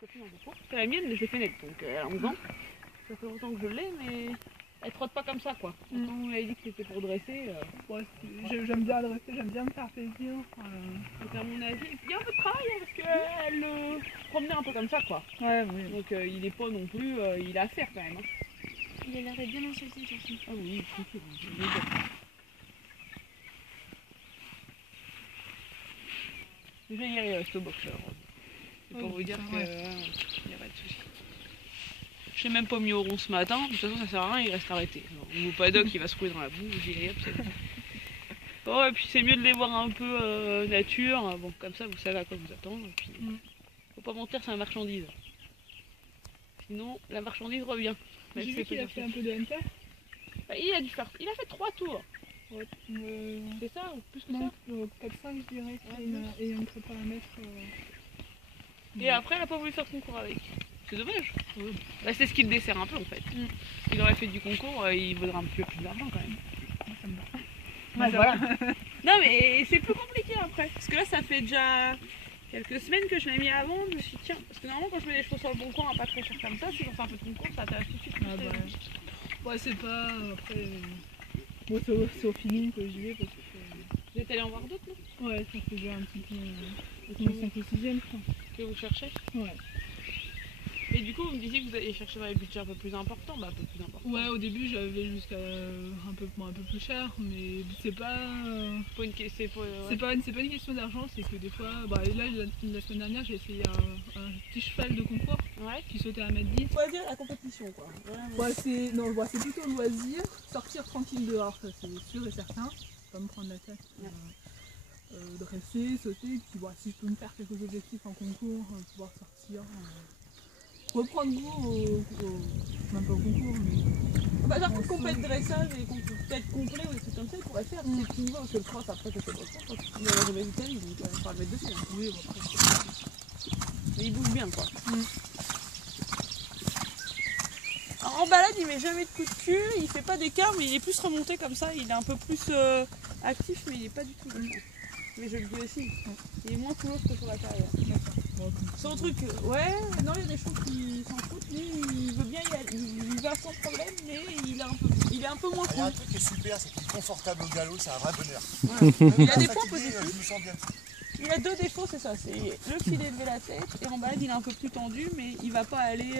copine en concours. C'est la mienne, mais j'ai fait net, donc elle a 11 ans. Ça fait longtemps que je l'ai, mais elle trotte pas comme ça, quoi. Quand on m'avait dit que c'était pour dresser. Ouais, j'aime bien dresser, j'aime bien me faire plaisir. Donc à mon avis, il y a un peu de travail hein, parce qu'elle se promenait un peu comme ça, quoi. Ouais, oui. Donc il est pas non plus, il a à faire quand même. Hein. Il a l'air bien enchanté, Jackie. Ah oui, c'est sûr. Déjà hier il reste au boxeur. C'est pour vous dire qu'il n'y a pas de souci. Je sais même pas mis au rond ce matin, de toute façon ça sert à rien, il reste arrêté. Au paddock il va se couler dans la boue, j'y vais, c'est bon. Oh, et puis c'est mieux de les voir un peu nature, bon comme ça vous savez à quoi vous attendre. Et puis, faut pas mentir, c'est la marchandise. Sinon la marchandise revient. J'ai vu qu'il a fait un peu de hunter. Bah, il a fait 3 tours. Ouais, c'est ça ou plus que non, ça 4-5 je dirais, et on ne peut pas la mettre. Et après elle a pas voulu faire de concours avec. C'est dommage. Bah, c'est ce qui le dessert un peu en fait. Il aurait fait du concours, il vaudrait un peu plus d'argent quand même. Ça me va. Ouais, voilà. Non mais c'est plus compliqué après. Parce que là ça fait déjà quelques semaines que je l'ai mis à vendre. Je me suis dit tiens, parce que normalement quand je mets des choses sur le bon coin pas trop cher comme ça, si on fait un peu de concours, ça t'intéresse tout de suite. Ah bah. Ouais, c'est pas. Après. Bon, c'est au feeling que j'y vais parce que. Vous êtes allé en voir d'autres non? Ouais, ça fait déjà un petit peu. 5 ou 6e, je crois. Que vous cherchez? Ouais. Et du coup, vous me disiez que vous alliez chercher dans les budgets un peu plus importants, bah un peu plus importants. Ouais, au début j'avais jusqu'à un peu plus cher, mais c'est pas. C'est pas une question d'argent, c'est que des fois. Bah, là, la semaine dernière, j'ai essayé un petit cheval de concours qui sautait à 1m10. Choisir la compétition quoi. Ouais, c'est plutôt le loisir, sortir tranquille dehors, ça c'est sûr et certain. Pas me prendre la tête. Dresser, sauter, puis voilà, si je peux me faire quelques objectifs en concours, pouvoir sortir. Reprendre goût même pas au concours, mais. Bah, par contre, compète dressage et peut-être complet ou des trucs comme ça, il pourrait faire des petits niveaux, parce que le cross après, c'est pas trop cross. Il n'aurait jamais vu tel, donc il faudra le mettre dessus. Hein. Oui, bon, après. Mais il bouge bien quoi. Alors, en balade, il met jamais de coup de cul, il fait pas d'écart, mais il est plus remonté comme ça, il est un peu plus actif, mais il est pas du tout méchant. Mais je le dis aussi, il est moins couleur que sur la carrière. Son truc, ouais, non, il y a des choses qui s'en foutent, lui, il veut bien y aller, il va sans problème, mais il est un peu moins cool. Il y a un truc qui est super, c'est qu'il est confortable au galop, c'est un vrai bonheur. Voilà. Il a des points Fatigué, positifs. je me sens bien. Il a 2 défauts, c'est ça, c'est le qu'il élevé la tête, et en balade il est un peu plus tendu, mais il va pas aller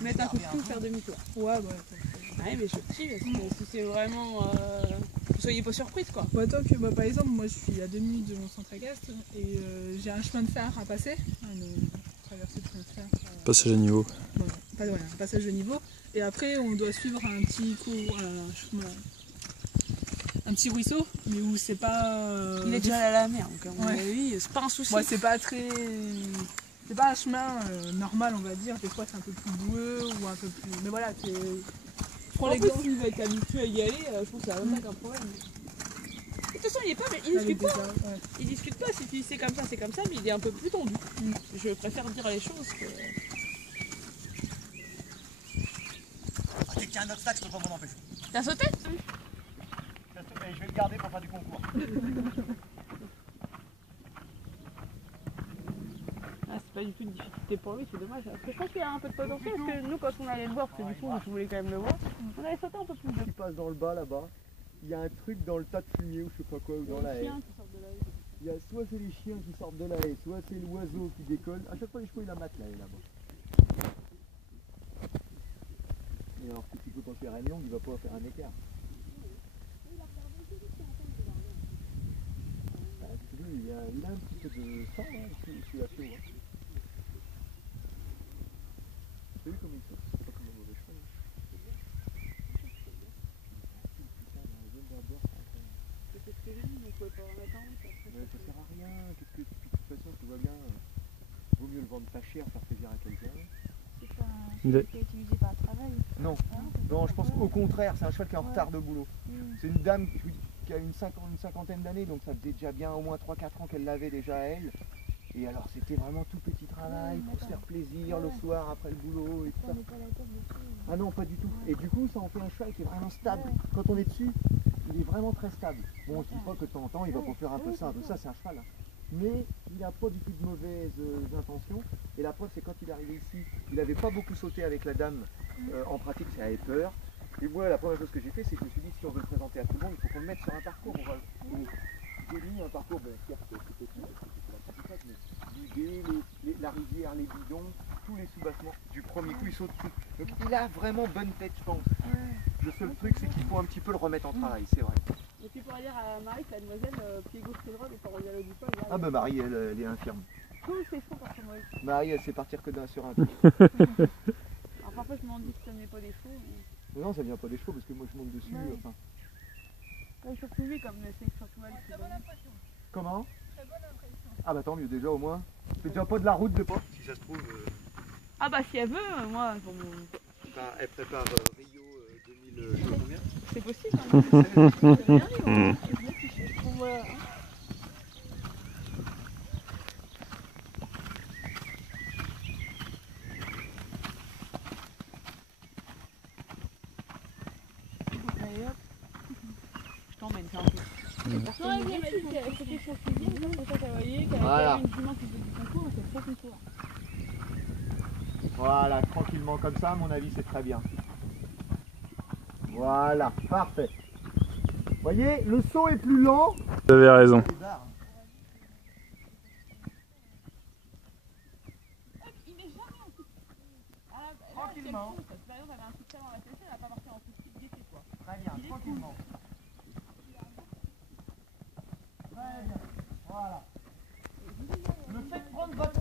mettre un coup de cul ou faire demi-tour. Ouais. Ouais, mais je suis parce que si c'est vraiment... Vous soyez pas surprise quoi. Bah, tant que, par exemple, moi je suis à 2 minutes de mon centre équestre et j'ai un chemin de fer à passer, une traversée de chemin de fer. Passage à niveau. Un passage de niveau. Et après on doit suivre un petit cours, un petit ruisseau, mais où c'est pas. Il est déjà allé à la mer, donc à mon avis, c'est pas un souci. Ouais, c'est pas très. C'est pas un chemin normal, on va dire. Des fois c'est un peu plus boueux ou un peu plus. Mais voilà, c'est. En plus, s'il va être habitué à y aller, je pense que ça va pas être un problème. De toute façon, il discute pas. Il discute pas, si tu dis c'est comme ça, mais il est un peu plus tendu. Je préfère dire les choses que... Ah, dès qu'il y a un obstacle, je peux pas m'en empêcher. T'as sauté? Je vais le garder pour faire du concours. Ah, c'est pas du tout une difficulté pour lui, c'est dommage. Parce que je pense qu'il y a un peu de potentiel, parce que nous, quand on allait le voir, parce que du coup, je voulais quand même le voir, on avait sauté un peu plus de. Il passe dans le bas là-bas, il y a un truc dans le tas de fumier ou je sais pas quoi, ou dans la haie. Il y a soit c'est les chiens qui sortent de la haie, soit c'est l'oiseau qui décolle. À chaque fois les chevaux ils la matent la haie là-bas. Et alors que tu peux penser à Réunion, il va pas faire un écart. Il a un petit peu de sang hein, ici à chaud. Hein. T'as vu comme il saute? C'est pas comme un mauvais cheval. C'est ce que j'ai dit, mais il faut pas en attendre. Ouais, ça sert à rien. Qu'est-ce que, de toute façon, tu vois bien. Vaut mieux le vendre pas cher, faire plaisir à quelqu'un. C'est pas un cheval qui est utilisé par le travail. Non, non, je pense qu'au contraire, c'est un cheval qui est en retard de boulot. C'est une dame qui a une cinquantaine d'années, donc ça faisait déjà bien au moins 3-4 ans qu'elle l'avait déjà elle. Et alors c'était vraiment tout petit travail pour se faire plaisir le soir après le boulot et tout ça. Ah non, pas du tout. Et du coup, ça en fait un cheval qui est vraiment stable. Quand on est dessus, il est vraiment très stable. Bon, je dis pas que de temps en temps, il va pas faire un peu ça, c'est un cheval. Hein. mais il n'a pas du tout de mauvaises intentions. Et la preuve, c'est quand il est arrivé ici, il n'avait pas beaucoup sauté avec la dame en pratique, ça avait peur. Et moi, la première chose que j'ai fait, c'est que je me suis dit, si on veut le présenter à tout le monde, il faut qu'on le mette sur un parcours. J'ai mis un parcours, certes, c'était l'idée, la rivière, les bidons, tous les sous-bassements. Du premier coup, il saute tout. Donc il a vraiment bonne tête, je pense. Le seul truc, c'est qu'il faut un petit peu le remettre en travail, c'est vrai. Et tu pourrais dire à Marie que la demoiselle, pied gauche, pied droit, et pour regarder du poil. Ah bah Marie, elle est infirme. Tout c'est faux par contre. Marie, elle sait partir que sur un pied. Alors parfois je m'en dis que ça n'est pas des chevaux. Mais... Non, ça vient pas des chevaux parce que moi je monte dessus. Ouais. Enfin. Ouais, surtout lui, comme c'est surtout elle. Très bonne impression. Comment? Très bonne impression. Ah bah tant mieux, déjà au moins. C'est déjà pas de la route de pas. Si ça se trouve. Ah bah si elle veut, moi pour mon... Elle prépare Rio 2000, je sais pas combien. C'est possible. Hein. Bon, voilà. Je t'emmène, c'est un peu. Voilà. Voilà, tranquillement comme ça, à mon avis, c'est très bien. Voilà, parfait. Vous voyez, le saut est plus lent. Vous avez raison. Tranquillement. Très bien, tranquillement. Très bien. Voilà. Le fait de prendre votre